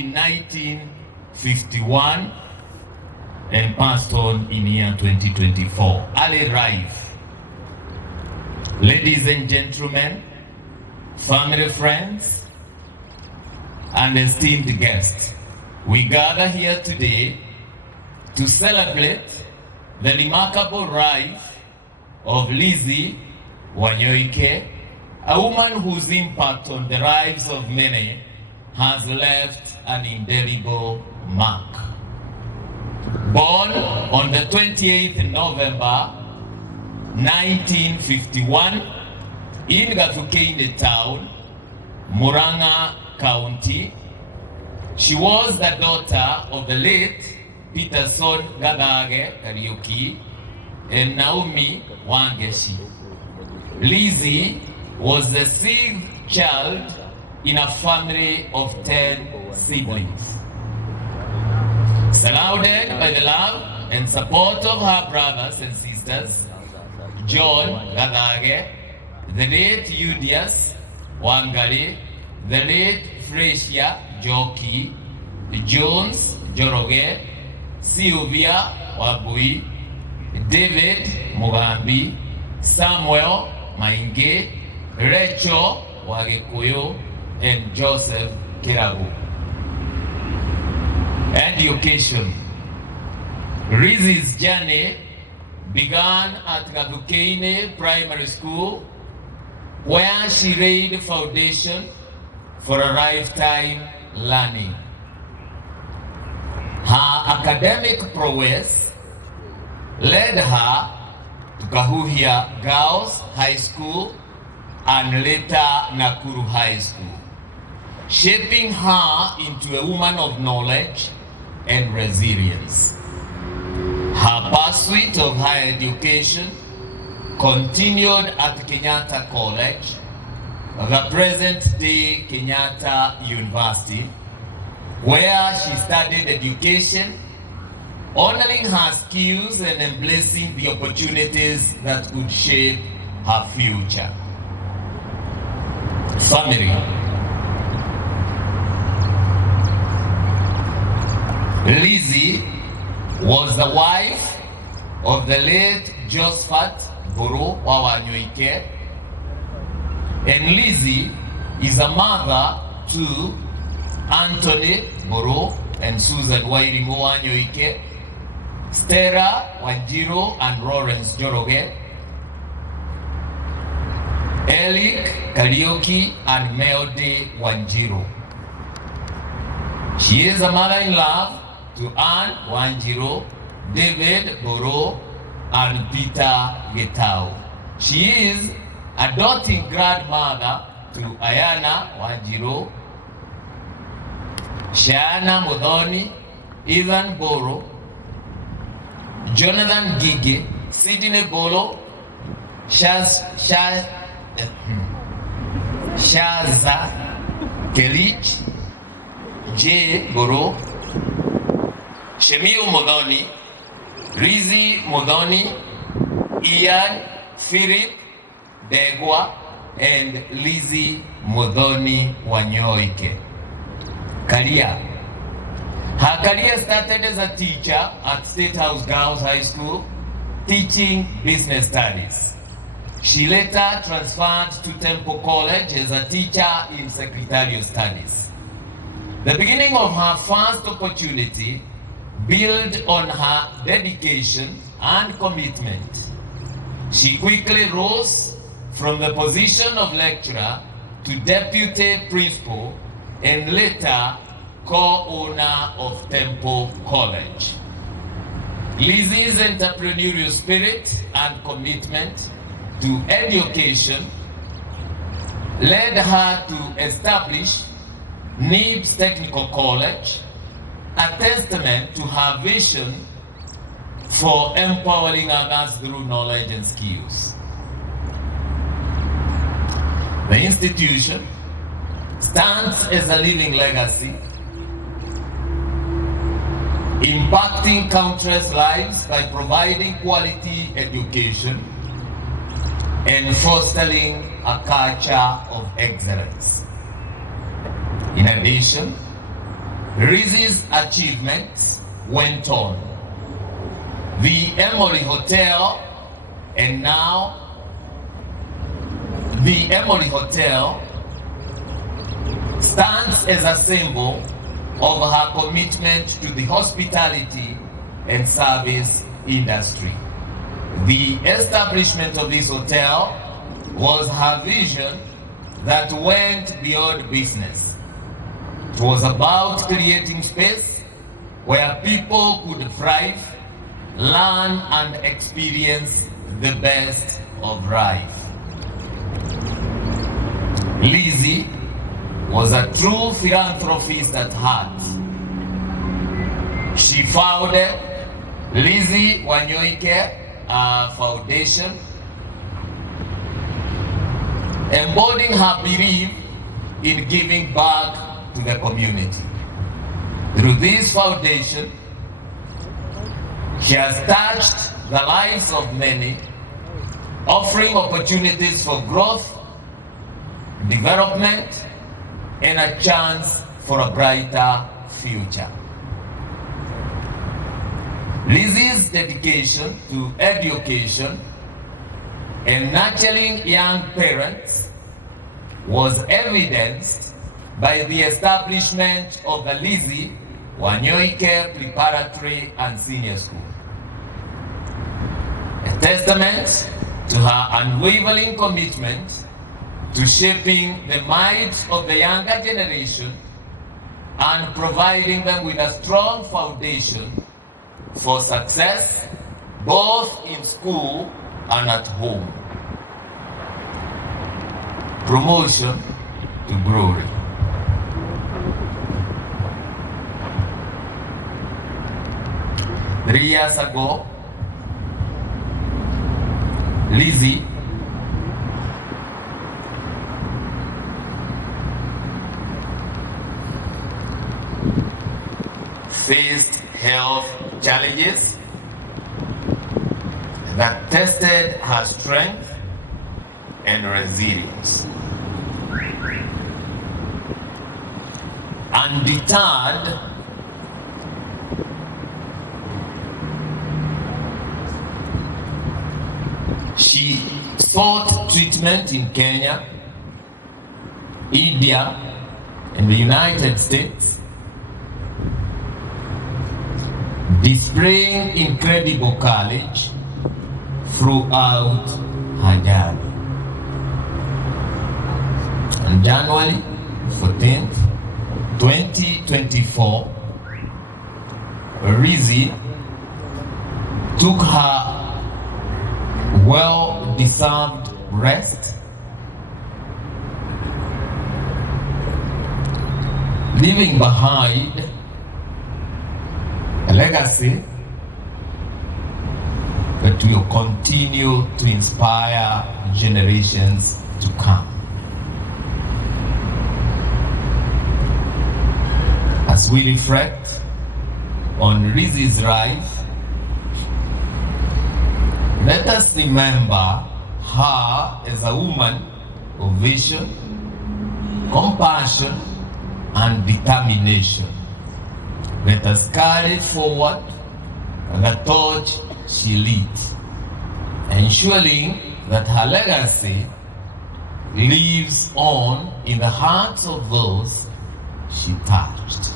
in 1951 and passed on in year 2024. Early life. Ladies and gentlemen, family, friends, and esteemed guests, we gather here today to celebrate the remarkable life of Lizzie Wanyoike, a woman whose impact on the lives of many has left an indelible mark. Born on the 28th November 1951 in Gathukeine town, Murang'a County, she was the daughter of the late Peterson Wanyoike Eulogy and Naomi Wangeshi. Lizzie was the sixth child in a family of 10 siblings. Surrounded by the love and support of her brothers and sisters, John Wanyoike, the late Eudias Wangari, the late Fresia Joki, Jones Joroge, Sylvia Wabui, David Mugambi, Samuel Mainge, Rachel Wagikuyu, and Joseph Kirabu. Education. Lizzie's journey began at Gathukeine Primary School, where she laid the foundation for a lifetime learning. Her academic prowess led her to Kahuhia Girls High School and later Nakuru High School, shaping her into a woman of knowledge and resilience. Her pursuit of higher education continued at Kenyatta College, the present-day Kenyatta University, where she studied education, honoring her skills and embracing the opportunities that could shape her future. Family. Lizzie was the wife of the late Josephat Wanyoike, and Lizzie is a mother to Anthony Boro and Susan Wairimu Wanyoike, Stella Wanjiro and Lawrence Joroge, Eric Karioki and Melody Wanjiro. She is a mother-in-law to Anne Wanjiro, David Boro, and Peter Getao. She is a doting grandmother to Ayana Wanjiro, Shana Modoni, Ethan Boro, Jonathan Gige, Sidney Bolo, Shaza Kelich, J. Boro, Shemiu Modoni, Rizzi Modoni, Ian Philip Degwa, and Lizzie Modoni Wanyoike. Career. Her career started as a teacher at State House Girls High School, teaching business studies. She later transferred to Temple College as a teacher in secretarial studies. The beginning of her first opportunity built on her dedication and commitment. She quickly rose from the position of lecturer to deputy principal and later co-owner of Temple College. Lizzie's entrepreneurial spirit and commitment to education led her to establish Nibs Technical College, a testament to her vision for empowering others through knowledge and skills. The institution stands as a living legacy, impacting countless lives by providing quality education and fostering a culture of excellence. In addition, Lizzie's achievements went on. The Emory Hotel, and now the Emory Hotel stands as a symbol of her commitment to the hospitality and service industry. The establishment of this hotel was her vision that went beyond business. It was about creating space where people could thrive, learn and experience the best of life. Lizzie was a true philanthropist at heart. She founded Lizzie Wanyoike Foundation, embodying her belief in giving back to the community. Through this foundation, she has touched the lives of many, offering opportunities for growth, development, and a chance for a brighter future. Lizzie's dedication to education and nurturing young parents was evidenced by the establishment of the Lizzie Wanyoike Preparatory and Senior School, a testament to her unwavering commitment to shaping the minds of the younger generation and providing them with a strong foundation for success both in school and at home. Promotion to glory. Three years ago, Lizzie faced health challenges that tested her strength and resilience. Undeterred, she sought treatment in Kenya, India, and the United States, displaying incredible courage throughout her journey. On January 14th, 2024, Lizzie took her well-deserved rest, leaving behind a legacy that will continue to inspire generations to come. As we reflect on Lizzie's life, let us remember her as a woman of vision, compassion, and determination. Let us carry forward the torch she lit, ensuring that her legacy lives on in the hearts of those she touched.